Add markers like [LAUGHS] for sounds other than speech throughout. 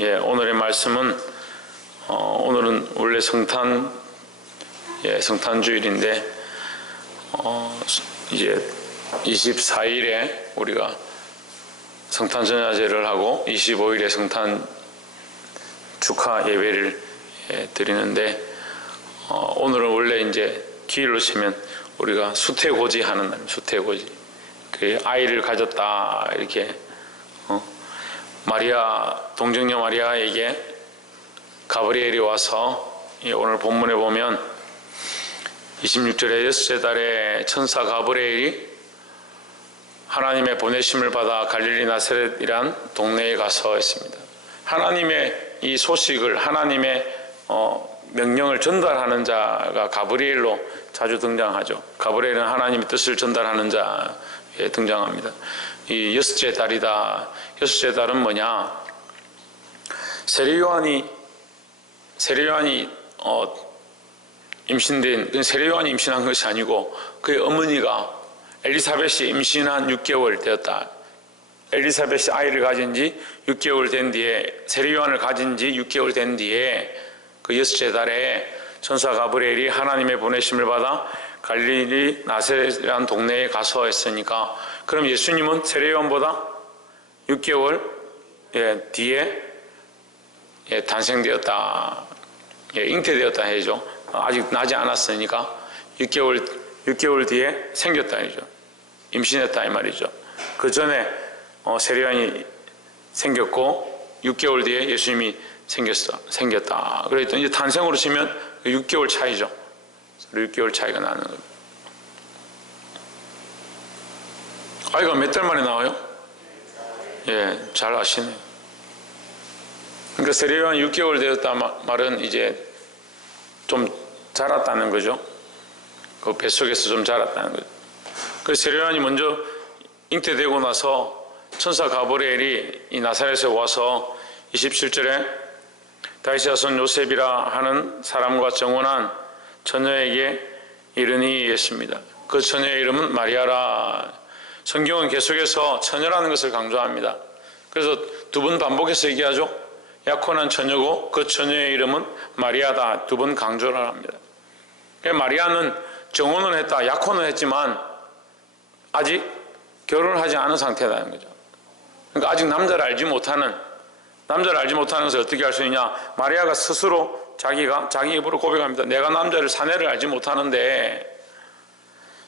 예, 오늘의 말씀은 어, 오늘은 원래 성탄 예, 성탄 주일인데 어, 이제 24일에 우리가 성탄 전야제를 하고 25일에 성탄 축하 예배를 예, 드리는데 어, 오늘은 원래 이제 기일로 치면 우리가 수태고지 하는 날, 수태고지. 그 아이를 가졌다 이렇게 어? 마리아 동정녀 마리아에게 가브리엘이 와서 이 오늘 본문에 보면 26절에 여섯째 달에 천사 가브리엘이 하나님의 보내심을 받아 갈릴리 나사렛이란 동네에 가서 했습니다. 하나님의 이 소식을 하나님의 어, 명령을 전달하는 자가 가브리엘로 자주 등장하죠. 가브리엘은 하나님의 뜻을 전달하는 자에 등장합니다. 이 여섯째 달이다. 여섯째 달은 뭐냐? 세례요한이 세례요한이 어, 임신된 그 세례요한이 임신한 것이 아니고 그의 어머니가 엘리사벳이 임신한 6개월 되었다. 엘리사벳이 아이를 가진 지 6개월 된 뒤에 세례요한을 가진 지 6개월 된 뒤에 그 여섯째 달에 천사 가브리엘이 하나님의 보내심을 받아 갈릴리 나세라는 동네에 가서 했으니까 그럼 예수님은 세례요한보다 6개월 예, 뒤에 예, 탄생되었다. 예, 잉태되었다 해죠. 아직 나지 않았으니까 6개월 6개월 뒤에 생겼다 이죠. 임신했다 이 말이죠. 그 전에 어, 세례요한이 생겼고 6개월 뒤에 예수님이 생겼어 생겼다. 그랬더니 이제 탄생으로 치면 6개월 차이죠. 6개월 차이가 나는 거예요. 아이가 몇 달 만에 나와요? 예, 잘 아시네. 그러니까 세례요한 6개월 되었다 말은 이제 좀 자랐다는 거죠. 그 뱃속에서 좀 자랐다는 거죠. 그 세례요한이 먼저 잉태되고 나서 천사 가브리엘이 이 나사렛에 와서 27절에 다윗의 자손 요셉이라 하는 사람과 정혼한 처녀에게 이르니 했습니다. 그 처녀의 이름은 마리아라. 성경은 계속해서 처녀라는 것을 강조합니다. 그래서 두 번 반복해서 얘기하죠. 약혼한 처녀고 그 처녀의 이름은 마리아다. 두 번 강조를 합니다. 마리아는 정혼을 했다, 약혼을 했지만 아직 결혼을 하지 않은 상태라는 거죠. 그러니까 아직 남자를 알지 못하는 남자를 알지 못하는 것을 어떻게 알수 있냐? 마리아가 스스로 자기가 자기 입으로 고백합니다. 내가 남자를 사내를 알지 못하는데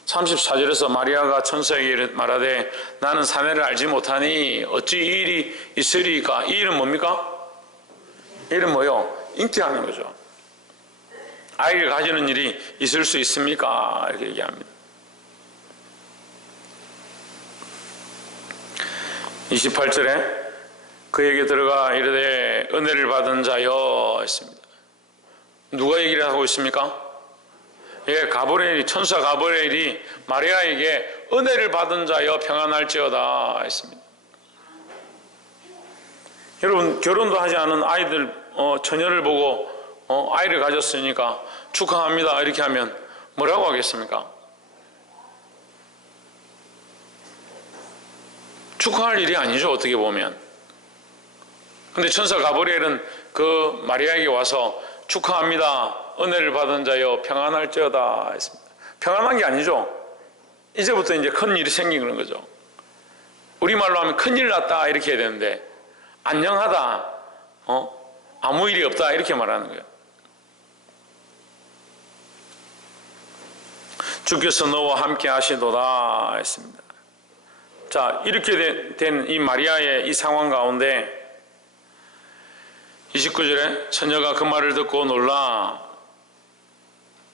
34절에서 마리아가 천사에게 말하되 나는 사내를 알지 못하니 어찌 이 일이 있으리까? 이 일은 뭡니까? 이 일은 뭐요? 잉태하는 거죠. 아이를 가지는 일이 있을 수 있습니까? 이렇게 얘기합니다. 28절에 그에게 들어가 이르되 은혜를 받은 자여 했습니다. 누가 얘기를 하고 있습니까? 예, 가브리엘이 천사 가브리엘이 마리아에게 은혜를 받은 자여 평안할지어다 했습니다. 여러분 결혼도 하지 않은 아이들 어, 처녀를 보고 어, 아이를 가졌으니까 축하합니다 이렇게 하면 뭐라고 하겠습니까? 축하할 일이 아니죠 어떻게 보면. 근데 천사 가브리엘은 그 마리아에게 와서 축하합니다. 은혜를 받은 자여 평안할지어다 했습니다. 평안한 게 아니죠. 이제부터 이제 큰 일이 생기는 거죠. 우리말로 하면 큰일 났다 이렇게 해야 되는데 안녕하다. 어? 아무 일이 없다 이렇게 말하는 거예요. 주께서 너와 함께 하시도다 했습니다. 자, 이렇게 된 이 마리아의 이 상황 가운데 29절에 처녀가 그 말을 듣고 놀라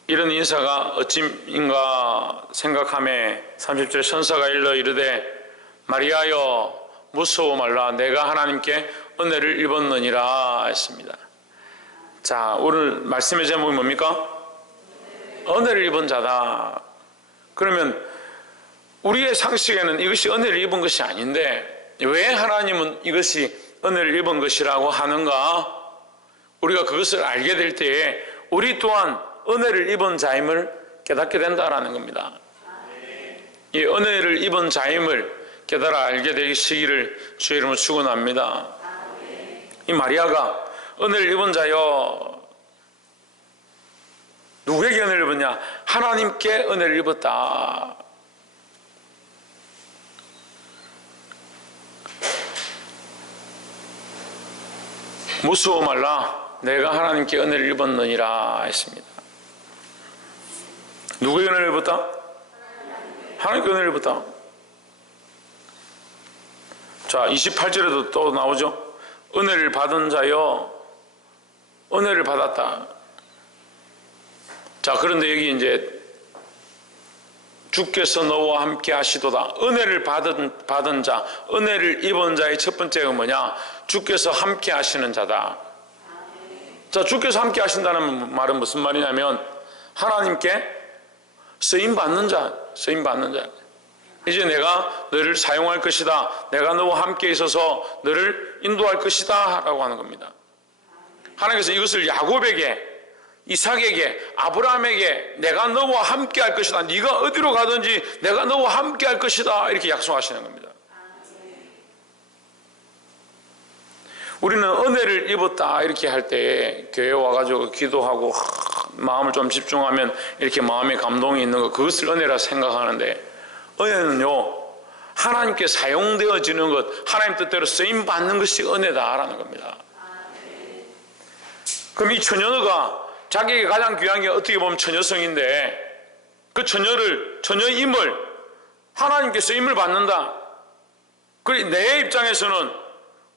이런 인사가 어찌인가 생각함에 30절에 천사가 일러 이르되 마리아여 무서워 말라 내가 하나님께 은혜를 입었느니라 했습니다. 자 오늘 말씀의 제목이 뭡니까? 은혜를 입은 자다. 그러면 우리의 상식에는 이것이 은혜를 입은 것이 아닌데 왜 하나님은 이것이 은혜를 입은 것이라고 하는가? 우리가 그것을 알게 될 때에 우리 또한 은혜를 입은 자임을 깨닫게 된다라는 겁니다. 이 은혜를 입은 자임을 깨달아 알게 되시기를 주의 이름으로 축원합니다. 이 마리아가 은혜를 입은 자여 누구에게 은혜를 입었냐? 하나님께 은혜를 입었다. 무수워 말라 내가 하나님께 은혜를 입었느니라 했습니다. 누구의 은혜를 입었다? 하나님께 은혜를 입었다. 자, 28절에도 또 나오죠. 은혜를 받은 자여 은혜를 받았다. 자, 그런데 여기 이제 주께서 너와 함께 하시도다. 은혜를 받은, 받은 자, 은혜를 입은 자의 첫 번째가 뭐냐? 주께서 함께 하시는 자다. 자, 주께서 함께 하신다는 말은 무슨 말이냐면, 하나님께 쓰임 받는 자, 쓰임 받는 자. 이제 내가 너를 사용할 것이다. 내가 너와 함께 있어서 너를 인도할 것이다. 라고 하는 겁니다. 하나님께서 이것을 야곱에게 이삭에게 아브라함에게 내가 너와 함께 할 것이다. 네가 어디로 가든지 내가 너와 함께 할 것이다. 이렇게 약속하시는 겁니다. 우리는 은혜를 입었다 이렇게 할때 교회 와가지고 기도하고 마음을 좀 집중하면 이렇게 마음에 감동이 있는 것 그것을 은혜라 생각하는데 은혜는요 하나님께 사용되어지는 것 하나님 뜻대로 쓰임 받는 것이 은혜다라는 겁니다. 그럼 이 처녀가 자기에게 가장 귀한 게 어떻게 보면 처녀성인데 그 처녀를 처녀임을 하나님께 쓰임을 받는다. 그래 내 입장에서는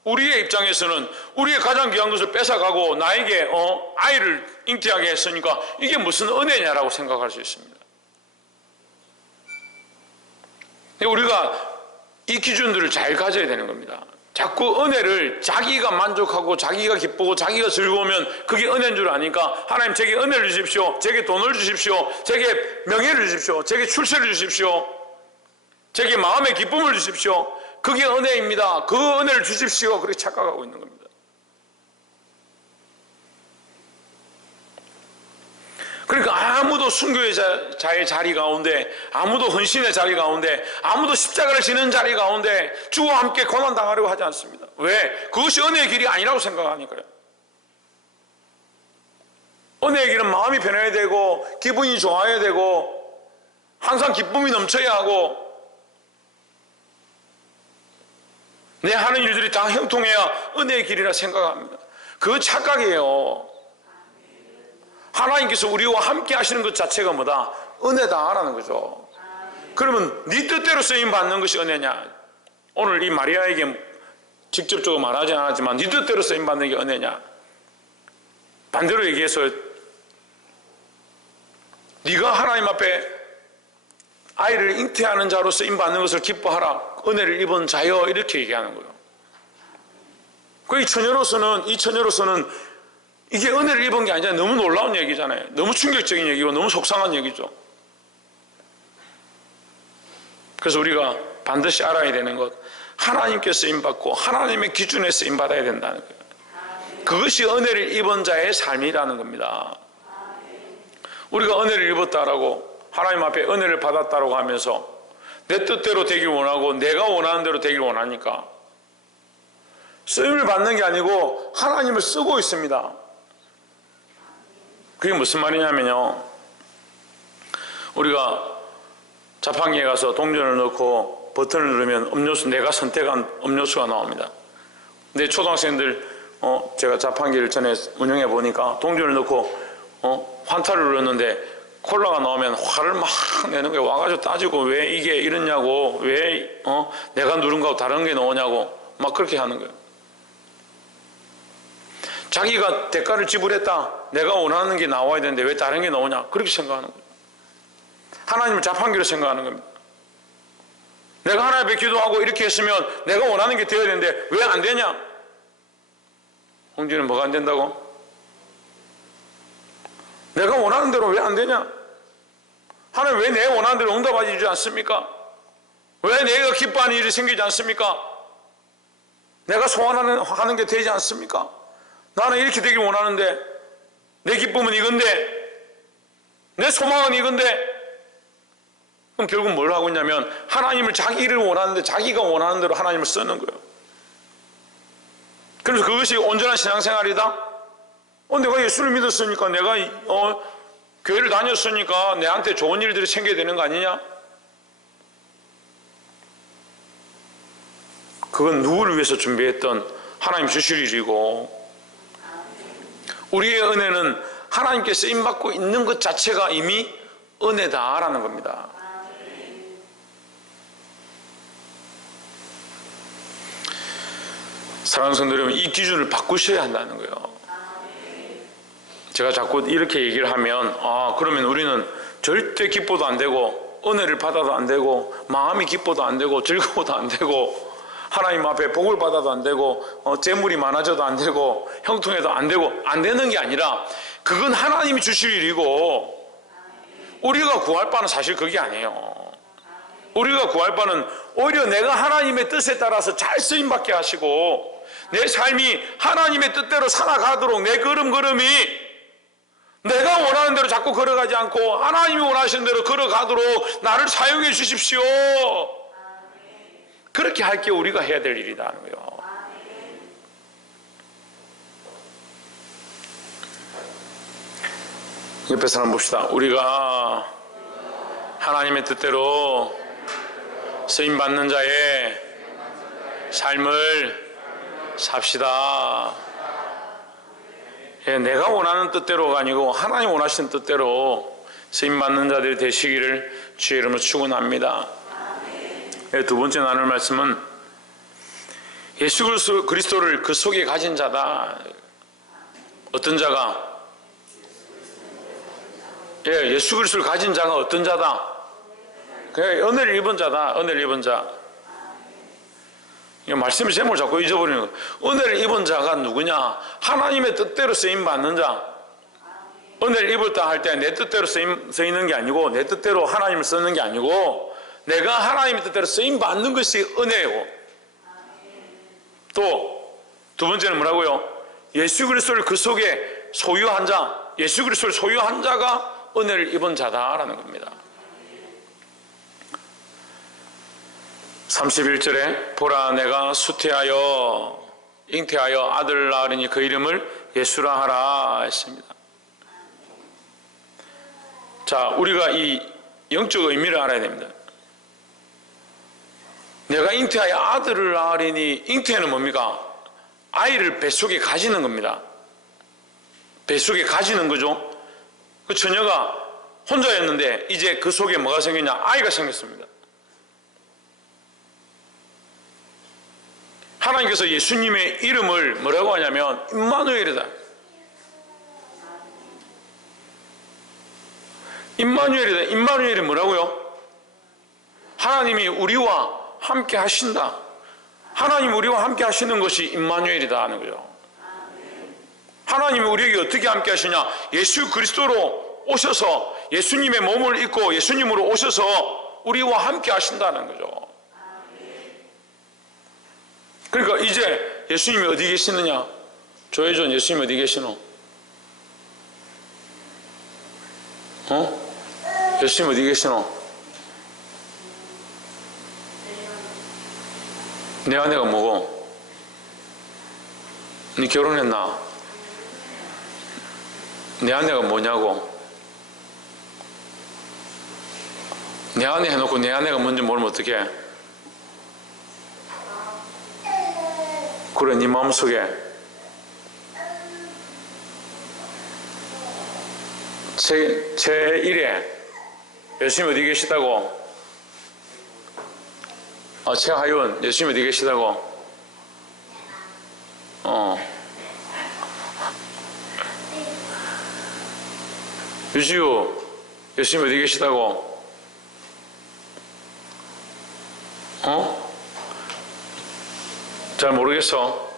우리의 입장에서는 우리의 가장 귀한 것을 뺏어가고 나에게 어, 아이를 잉태하게 했으니까 이게 무슨 은혜냐라고 생각할 수 있습니다. 우리가 이 기준들을 잘 가져야 되는 겁니다. 자꾸 은혜를 자기가 만족하고 자기가 기쁘고 자기가 즐거우면 그게 은혜인 줄 아니까 하나님 제게 은혜를 주십시오. 제게 돈을 주십시오. 제게 명예를 주십시오. 제게 출세를 주십시오. 제게 마음의 기쁨을 주십시오. 그게 은혜입니다. 그 은혜를 주십시오. 그렇게 착각하고 있는 겁니다. 그러니까 아무도 순교의 자의 자리 가운데, 아무도 헌신의 자리 가운데, 아무도 십자가를 지는 자리 가운데 주와 함께 고난 당하려고 하지 않습니다. 왜? 그것이 은혜의 길이 아니라고 생각하니까요. 은혜의 길은 마음이 편해야 되고, 기분이 좋아야 되고, 항상 기쁨이 넘쳐야 하고, 내 하는 일들이 다 형통해야 은혜의 길이라 생각합니다. 그 착각이에요. 하나님께서 우리와 함께 하시는 것 자체가 뭐다? 은혜다라는 거죠. 그러면 네 뜻대로 쓰임 받는 것이 은혜냐? 오늘 이 마리아에게 직접적으로 말하지 않았지만 네 뜻대로 쓰임 받는 게 은혜냐? 반대로 얘기해서 네가 하나님 앞에 아이를 잉태하는 자로 쓰임 받는 것을 기뻐하라. 은혜를 입은 자여 이렇게 얘기하는 거예요. 그 이 처녀로서는 이 처녀로서는 이게 은혜를 입은 게 아니라 너무 놀라운 얘기잖아요. 너무 충격적인 얘기고 너무 속상한 얘기죠. 그래서 우리가 반드시 알아야 되는 것 하나님께 쓰임 받고 하나님의 기준에 쓰임 받아야 된다는 거예요. 그것이 은혜를 입은 자의 삶이라는 겁니다. 우리가 은혜를 입었다라고 하나님 앞에 은혜를 받았다라고 하면서 내 뜻대로 되길 원하고 내가 원하는 대로 되길 원하니까 쓰임을 받는 게 아니고 하나님을 쓰고 있습니다. 그게 무슨 말이냐면요. 우리가 자판기에 가서 동전을 넣고 버튼을 누르면 음료수 내가 선택한 음료수가 나옵니다. 근데 초등학생들 어 제가 자판기를 전에 운영해 보니까 동전을 넣고 어 환타를 눌렀는데 콜라가 나오면 화를 막 내는 거예요. 와가지고 따지고 왜 이게 이렇냐고 왜 어 내가 누른 거하고 다른 게 나오냐고 막 그렇게 하는 거예요. 자기가 대가를 지불했다. 내가 원하는 게 나와야 되는데 왜 다른 게 나오냐? 그렇게 생각하는 거예요. 하나님을 자판기로 생각하는 겁니다. 내가 하나님 앞에 기도하고 이렇게 했으면 내가 원하는 게 되어야 되는데 왜 안 되냐? 홍진은 뭐가 안 된다고? 내가 원하는 대로 왜 안 되냐? 하나님 왜 내 원하는 대로 응답하지 주지 않습니까? 왜 내가 기뻐하는 일이 생기지 않습니까? 내가 소원하는 하는 게 되지 않습니까? 나는 이렇게 되길 원하는데 내 기쁨은 이건데 내 소망은 이건데 그럼 결국 뭘 하고 있냐면 하나님을 자기를 원하는데 자기가 원하는 대로 하나님을 쓰는 거예요. 그래서 그것이 온전한 신앙생활이다? 어, 내가 예수를 믿었으니까 내가 이- 어, 교회를 다녔으니까 내한테 좋은 일들이 생겨야 되는 거 아니냐? 그건 누구를 위해서 준비했던 하나님 주실 일이고 우리의 은혜는 하나님께 쓰임받고 있는 것 자체가 이미 은혜다라는 겁니다. 사랑하는 성도 여러분, 이 기준을 바꾸셔야 한다는 거예요. 제가 자꾸 이렇게 얘기를 하면, 아, 그러면 우리는 절대 기뻐도 안 되고, 은혜를 받아도 안 되고, 마음이 기뻐도 안 되고, 즐거워도 안 되고, 하나님 앞에 복을 받아도 안 되고, 어, 재물이 많아져도 안 되고, 형통해도 안 되고, 안 되는 게 아니라, 그건 하나님이 주실 일이고, 우리가 구할 바는 사실 그게 아니에요. 우리가 구할 바는 오히려 내가 하나님의 뜻에 따라서 잘 쓰임 받게 하시고 내 삶이 하나님의 뜻대로 살아가도록 내 걸음걸음이 내가 원하는 대로 자꾸 걸어가지 않고 하나님이 원하시는 대로 걸어가도록 나를 사용해 주십시오. 그렇게 할 게 우리가 해야 될 일이라는 거예요. 옆에 사람 봅시다. 우리가 하나님의 뜻대로 쓰임 받는 자의 삶을 삽시다. 예, 내가 원하는 뜻대로가 아니고 하나님 원하시는 뜻대로 쓰임 받는 자들이 되시기를 주의 이름으로 축원합니다. 예, 두 번째 나눌 말씀은 예수 그리스도- 그리스도를 그 속에 가진 자다. 어떤 자가 예, 예수 그리스도를 가진 자가 어떤 자다? 그 은혜를 입은 자다. 은혜를 입은 자. 이 말씀의 제목을 자꾸 잊어버리는 거. 은혜를 입은 자가 누구냐? 하나님의 뜻대로 쓰임 받는 자. 은혜를 입었다 할 때 내 뜻대로 쓰임, 쓰이는 게 아니고 내 뜻대로 하나님을 쓰는 게 아니고 내가 하나님의 뜻대로 쓰임 받는 것이 은혜고. 또두 번째는 뭐라고요? 예수 그리스도를 그 속에 소유한 자, 예수 그리스도를 소유한 자가 은혜를 입은 자다라는 겁니다. 31절에 보라 내가 수태하여 잉태하여 아들을 낳으니 그 이름을 예수라 하라 했습니다. 자, 우리가 이 영적 의미를 알아야 됩니다. 내가 잉태하여 아들을 낳으니 잉태는 뭡니까? 아이를 뱃속에 가지는 겁니다. 뱃속에 가지는 거죠. 그 처녀가 혼자였는데 이제 그 속에 뭐가 생겼냐? 아이가 생겼습니다. 하나님께서 예수님의 이름을 뭐라고 하냐면 임마누엘이다. 임마누엘이다. 임마누엘이 뭐라고요? 하나님이 우리와 함께 하신다. 하나님 우리와 함께 하시는 것이 임마누엘이다 하는 거죠. 하나님이 우리에게 어떻게 함께 하시냐? 예수 그리스도로 오셔서 예수님의 몸을 입고 예수님으로 오셔서 우리와 함께 하신다는 거죠. 그러니까 이제 예수님이 어디 계시느냐? 조혜전 예수님 어디 계시노? 어? 예수님 어디 계시노? 내 아내가 뭐고? 니 결혼했나? 내 아내가 뭐냐고? 내 아내 해놓고 내 아내가 뭔지 모르면 어떡해? 그래 네 마음속에 제, 제1에 예수님 어디 계시다고? 어, 최하윤 예수님 어디 계시다고? 어. 유지우 예수님 어디 계시다고? 어? 잘 모르겠어.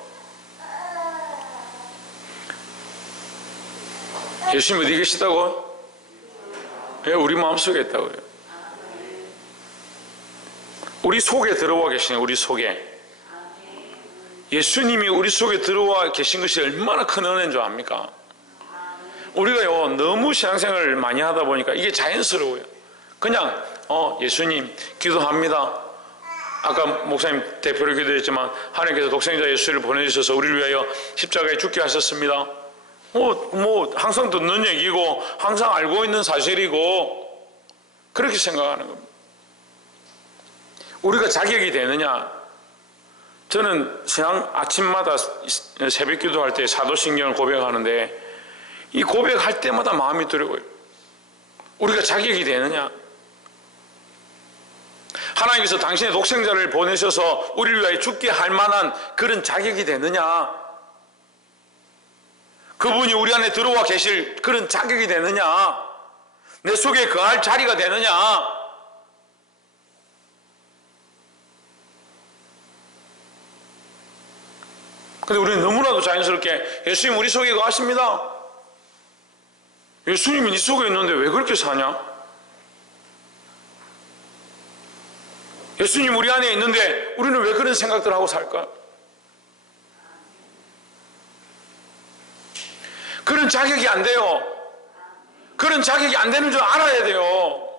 예수님 어디 계시다고? 예, 우리 마음속에 있다고요. 우리 속에 들어와 계시네, 우리 속에. 예수님이 우리 속에 들어와 계신 것이 얼마나 큰 은혜인 줄 압니까? 우리가요, 너무 신앙생활을 많이 하다 보니까 이게 자연스러워요. 그냥, 어, 예수님, 기도합니다. 아까 목사님 대표로 기도했지만 하나님께서 독생자 예수를 보내주셔서 우리를 위하여 십자가에 죽게 하셨습니다. 뭐, 뭐 항상 듣는 얘기고 항상 알고 있는 사실이고 그렇게 생각하는 겁니다. 우리가 자격이 되느냐? 저는 신앙 아침마다 새벽 기도할 때 사도신경을 고백하는데 이 고백할 때마다 마음이 두려워요. 우리가 자격이 되느냐? 하나님께서 당신의 독생자를 보내셔서 우리를 위하여 죽게 할 만한 그런 자격이 되느냐? 그분이 우리 안에 들어와 계실 그런 자격이 되느냐? 내 속에 거할 자리가 되느냐? 근데 우리는 너무나도 자연스럽게 예수님 우리 속에 거하십니다. 예수님이 네 속에 있는데 왜 그렇게 사냐? 예수님 우리 안에 있는데 우리는 왜 그런 생각들 하고 살까? 그런 자격이 안 돼요. 그런 자격이 안 되는 줄 알아야 돼요.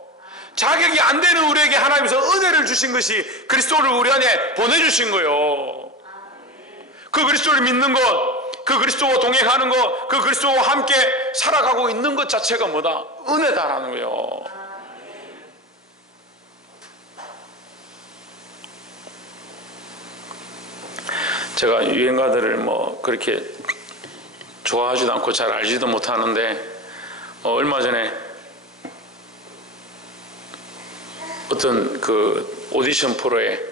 자격이 안 되는 우리에게 하나님께서 은혜를 주신 것이 그리스도를 우리 안에 보내주신 거예요. 그 그리스도를 믿는 것, 그 그리스도와 동행하는 것, 그 그리스도와 함께 살아가고 있는 것 자체가 뭐다? 은혜다라는 거예요. 제가 유행가들을 뭐 그렇게 좋아하지도 않고 잘 알지도 못하는데 어, 얼마 전에 어떤 그 오디션 프로에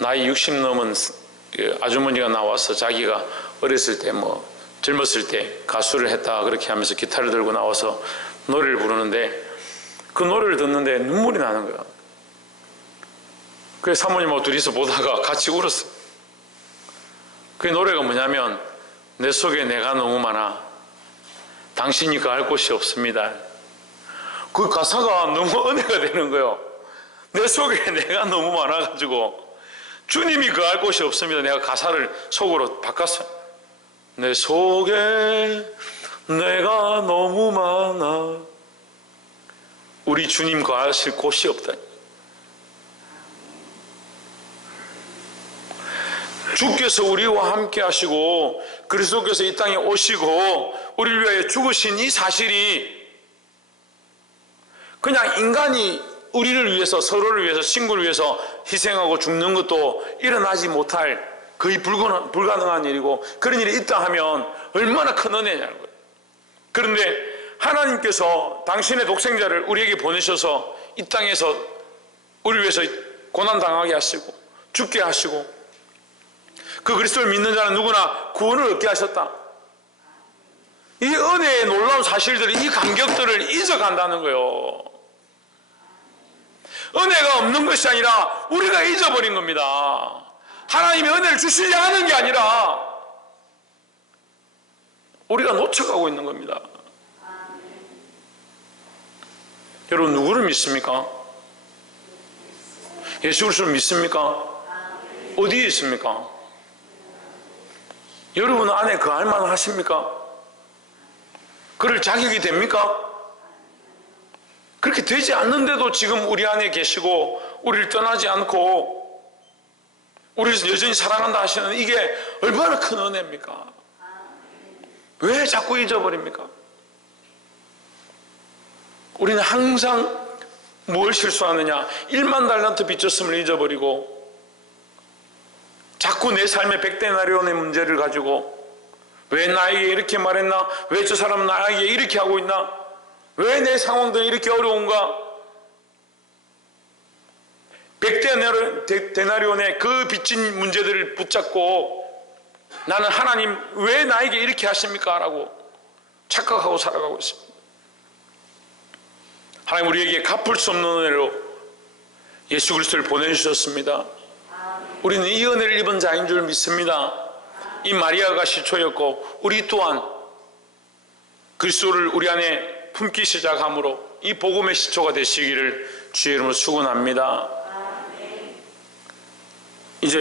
나이 60 넘은 그 아주머니가 나와서 자기가 어렸을 때 뭐 젊었을 때 가수를 했다 그렇게 하면서 기타를 들고 나와서 노래를 부르는데 그 노래를 듣는데 눈물이 나는 거야. 그래서 사모님하고 둘이서 보다가 같이 울었어. 그 노래가 뭐냐면 내 속에 내가 너무 많아. 당신이 가할 곳이 없습니다. 그 가사가 너무 [LAUGHS] 은혜가 되는 거예요. 내 속에 내가 너무 많아가지고 주님이 그할 곳이 없습니다. 내가 가사를 속으로 바꿨어요. 내 속에 내가 너무 많아. 우리 주님 거하실 곳이 없다. 주께서 우리와 함께 하시고 그리스도께서 이 땅에 오시고 우리를 위하여 죽으신 이 사실이 그냥 인간이 우리를 위해서 서로를 위해서 친구를 위해서 희생하고 죽는 것도 일어나지 못할 거의 불가능한 일이고 그런 일이 있다 하면 얼마나 큰 은혜냐는 거예요. 그런데 하나님께서 당신의 독생자를 우리에게 보내셔서 이 땅에서 우리를 위해서 고난 당하게 하시고 죽게 하시고 그 그리스도를 믿는 자는 누구나 구원을 얻게 하셨다. 이 은혜의 놀라운 사실들이 이 감격들을 잊어간다는 거예요. 은혜가 없는 것이 아니라 우리가 잊어버린 겁니다. 하나님의 은혜를 주시려 하는 게 아니라 우리가 놓쳐가고 있는 겁니다. 여러분 누구를 믿습니까? 예수 그리스도를 믿습니까? 어디에 있습니까? 여러분 안에 그 할 만 하십니까? 그럴 자격이 됩니까? 그렇게 되지 않는데도 지금 우리 안에 계시고 우리를 떠나지 않고 우리를 여전히 사랑한다 하시는 이게 얼마나 큰 은혜입니까? 왜 자꾸 잊어버립니까? 우리는 항상 뭘 실수하느냐? 1만 달란트 빚졌음을 잊어버리고 자꾸 내 삶의 백대나리온의 문제를 가지고 왜 나에게 이렇게 말했나? 왜 저 사람은 나에게 이렇게 하고 있나? 왜 내 상황들이 이렇게 어려운가? 백대나리온의 그 빚진 문제들을 붙잡고 나는 하나님 왜 나에게 이렇게 하십니까? 라고 착각하고 살아가고 있습니다. 하나님 우리에게 갚을 수 없는 은혜로 예수 그리스도를 보내주셨습니다. 우리는 이 은혜를 입은 자인 줄 믿습니다. 이 마리아가 시초였고 우리 또한 그리스도를 우리 안에 품기 시작함으로 이 복음의 시초가 되시기를 주의 이름으로 축원합니다. 이제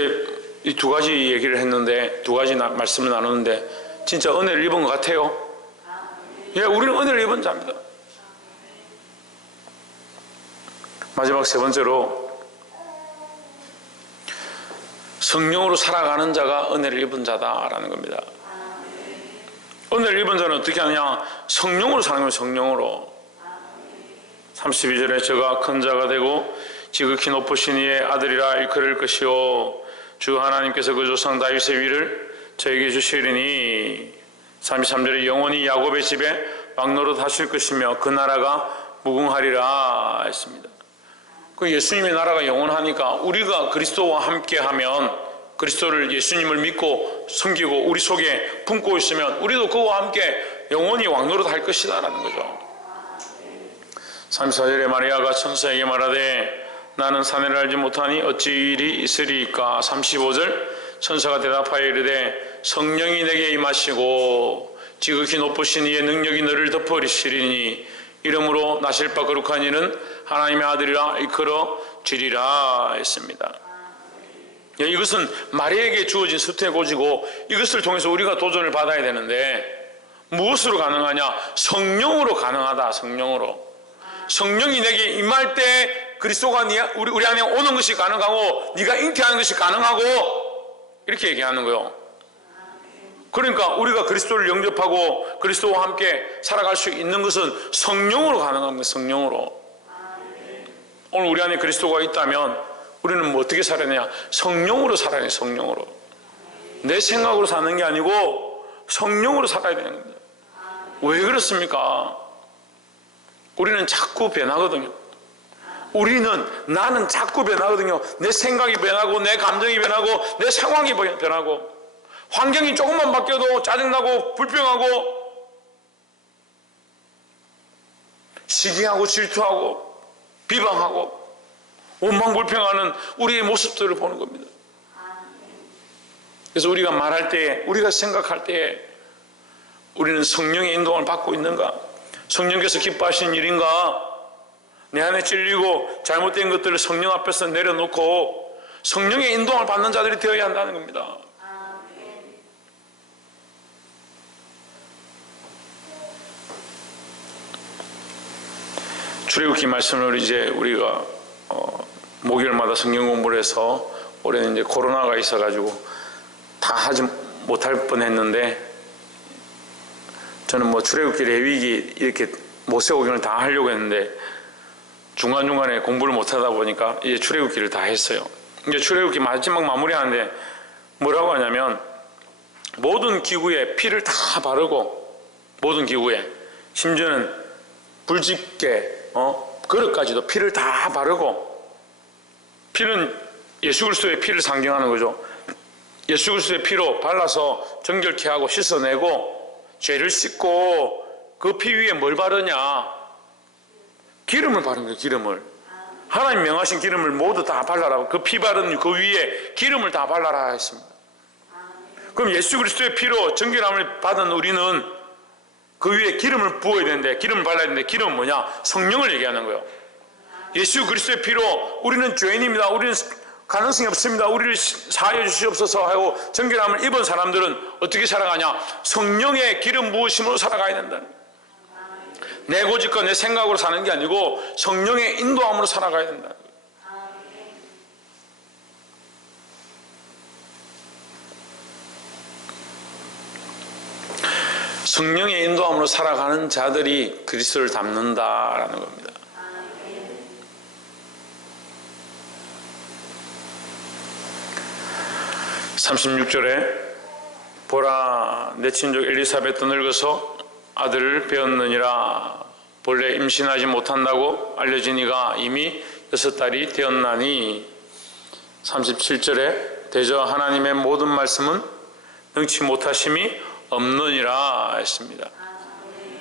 이 두 가지 얘기를 했는데 두 가지 나, 말씀을 나누는데 진짜 은혜를 입은 것 같아요. 예, 우리는 은혜를 입은 자입니다. 마지막 세 번째로 성령으로 살아가는 자가 은혜를 입은 자다라는 겁니다. 은혜를 입은 자는 어떻게 하느냐? 성령으로 사는 거예요, 성령으로. 32절에 저가 큰 자가 되고 지극히 높으신 이의 아들이라 일컬을 것이요 주 하나님께서 그 조상 다윗의 위를 저에게 주시리니 33절에 영원히 야곱의 집에 왕노릇 하실 것이며 그 나라가 무궁하리라 했습니다. 그 예수님의 나라가 영원하니까 우리가 그리스도와 함께하면 그리스도를 예수님을 믿고 섬기고 우리 속에 품고 있으면 우리도 그와 함께 영원히 왕노릇 할 것이다라는 거죠. 34절에 마리아가 천사에게 말하되 나는 사내를 알지 못하니 어찌 일이 있으리까 35절 천사가 대답하여 이르되 성령이 내게 임하시고 지극히 높으신 이의 능력이 너를 덮어리시리니 이름으로 나실 바 거룩한 이는 하나님의 아들이라 일컬어 주리라 했습니다. 예, 이것은 마리에게 주어진 수태고지고 이것을 통해서 우리가 도전을 받아야 되는데 무엇으로 가능하냐? 성령으로 가능하다. 성령으로. 성령이 내게 임할 때 그리스도가 네- 우리 우리 안에 오는 것이 가능하고 네가 잉태하는 것이 가능하고 이렇게 얘기하는 거요. 그러니까 우리가 그리스도를 영접하고 그리스도와 함께 살아갈 수 있는 것은 성령으로 거예요. 성령으로. 오늘 우리 안에 그리스도가 있다면 우리는 뭐 어떻게 살아야 되냐? 성령으로 살아야 돼. 성령으로. 내 생각으로 사는 게 아니고 성령으로 살아야 되는 겁니다. 왜 그렇습니까? 우리는 자꾸 변하거든요. 우리는 나는 자꾸 변하거든요. 내 생각이 변하고 내 감정이 변하고 내 상황이 변하고 환경이 조금만 바뀌어도 짜증나고 불평하고 시기하고 질투하고 비방하고 원망불평하는 우리의 모습들을 보는 겁니다. 그래서 우리가 말할 때, 우리가 생각할 때 우리는 성령의 인도를 받고 있는가? 성령께서 기뻐하신 일인가? 내 안에 찔리고 잘못된 것들을 성령 앞에서 내려놓고 성령의 인도를 받는 자들이 되어야 한다는 겁니다. 출애굽기 말씀을 이제 우리가 어, 목요일마다 성경 공부를 해서 올해는 이제 코로나가 있어가지고 다 하지 못할 뻔했는데 저는 뭐 출애굽기 레위기 이렇게 모세오경을 다 하려고 했는데 중간 중간에 공부를 못하다 보니까 이제 출애굽기를 다 했어요. 이제 출애굽기 마지막 마무리하는데 뭐라고 하냐면 모든 기구에 피를 다 바르고 모든 기구에 심지어는 불집게 어 그릇까지도 피를 다 바르고 피는 예수 그리스도의 피를 상징하는 거죠. 예수 그리스도의 피로 발라서 정결케 하고 씻어내고 죄를 씻고 그 피 위에 뭘 바르냐? 기름을 바른 거예요. 기름을. 하나님 명하신 기름을 모두 다 발라라. 그 피 바른 그 위에 기름을 다 발라라 했습니다. 그럼 예수 그리스도의 피로 정결함을 받은 우리는 그 위에 기름을 부어야 되는데 기름을 발라야 되는데 기름은 뭐냐? 성령을 얘기하는 거예요. 예수 그리스도의 피로 우리는 죄인입니다. 우리는 가능성이 없습니다. 우리를 사하여 주시옵소서 하고 정결함을 입은 사람들은 어떻게 살아가냐? 성령의 기름 부으심으로 살아가야 된다는. 내 고집과 내 생각으로 사는 게 아니고 성령의 인도함으로 살아가야 된다. 성령의 인도함으로 살아가는 자들이 그리스도를 닮는다라는 겁니다. (36절에) 보라 내 친족 엘리사벳도 늙어서 아들을 배웠느니라 본래 임신하지 못한다고 알려진 이가 이미 여섯 달이 되었나니 37절에 대저 하나님의 모든 말씀은 능치 못하심이 없느니라 했습니다.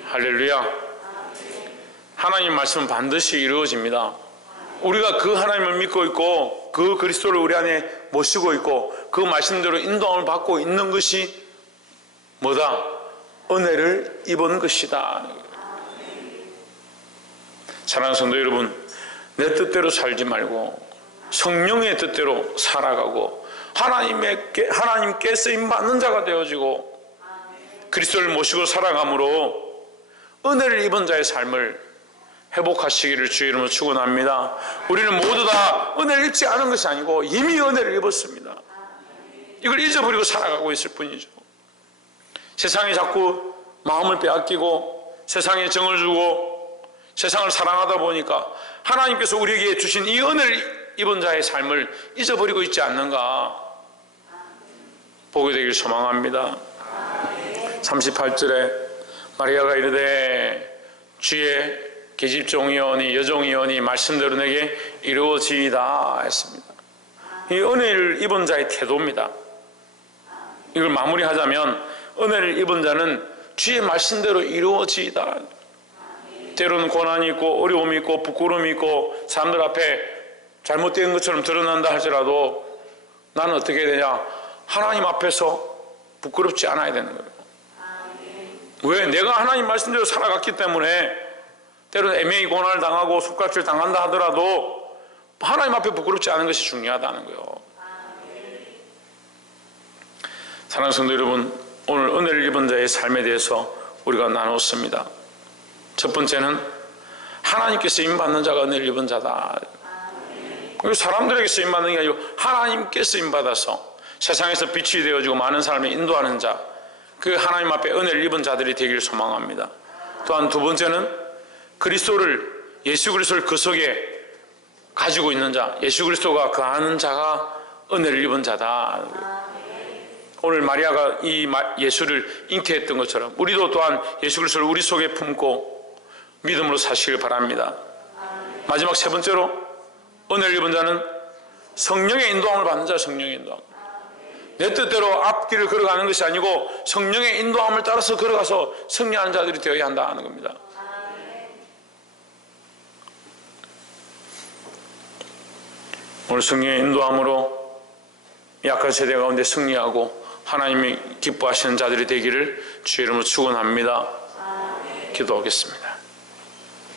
할렐루야. 하나님 말씀은 반드시 이루어집니다. 우리가 그 하나님을 믿고 있고 그 그리스도를 우리 안에 모시고 있고 그 말씀대로 인도함을 받고 있는 것이 뭐다? 은혜를 입은 것이다. 사랑하는 성도 여러분, 내 뜻대로 살지 말고 성령의 뜻대로 살아가고 하나님께 하나님께 쓰임 받는 자가 되어지고 그리스도를 모시고 살아감으로 은혜를 입은 자의 삶을 회복하시기를 주의 이름으로 축원합니다. 우리는 모두 다 은혜를 입지 않은 것이 아니고 이미 은혜를 입었습니다. 이걸 잊어버리고 살아가고 있을 뿐이죠. 세상이 자꾸 마음을 빼앗기고 세상에 정을 주고 세상을 사랑하다 보니까 하나님께서 우리에게 주신 이 은혜를 입은 자의 삶을 잊어버리고 있지 않는가 보게 되길 소망합니다. 38절에 마리아가 이르되 주의 계집종이오니 여종이오니 말씀대로 내게 이루어지이다 했습니다. 이 은혜를 입은 자의 태도입니다. 이걸 마무리하자면 은혜를 입은 자는 주의 말씀대로 이루어지이다. 때로는 고난이 있고 어려움이 있고 부끄러움이 있고 사람들 앞에 잘못된 것처럼 드러난다 할지라도 나는 어떻게 되냐? 하나님 앞에서 부끄럽지 않아야 되는 거예요. 왜? 내가 하나님 말씀대로 살아갔기 때문에 때로는 애매히 고난을 당하고 속가출 당한다 하더라도 하나님 앞에 부끄럽지 않은 것이 중요하다는 거예요. 사랑하는 성도 여러분, 오늘 은혜를 입은 자의 삶에 대해서 우리가 나눴습니다. 첫 번째는 하나님께 쓰임 받는 자가 은혜를 입은 자다. 사람들에게 쓰임 받는 게 아니고 하나님께 쓰임 받아서 세상에서 빛이 되어지고 많은 사람을 인도하는 자, 그 하나님 앞에 은혜를 입은 자들이 되기를 소망합니다. 또한 두 번째는 그리스도를 예수 그리스도를 그 속에 가지고 있는 자, 예수 그리스도가 그 아는 자가 은혜를 입은 자다. 오늘 마리아가 이 마- 예수를 잉태했던 것처럼 우리도 또한 예수 그리스도를 우리 속에 품고 믿음으로 사시길 바랍니다. 마지막 세 번째로 은혜를 입은 자는 성령의 인도함을 받는 자, 성령의 인도함. 내 뜻대로 앞길을 걸어가는 것이 아니고 성령의 인도함을 따라서 걸어가서 승리하는 자들이 되어야 한다 하는 겁니다. 오늘 성령의 인도함으로 약한 세대 가운데 승리하고 하나님이 기뻐하시는 자들이 되기를 주의 이름으로 축원합니다. 기도하겠습니다.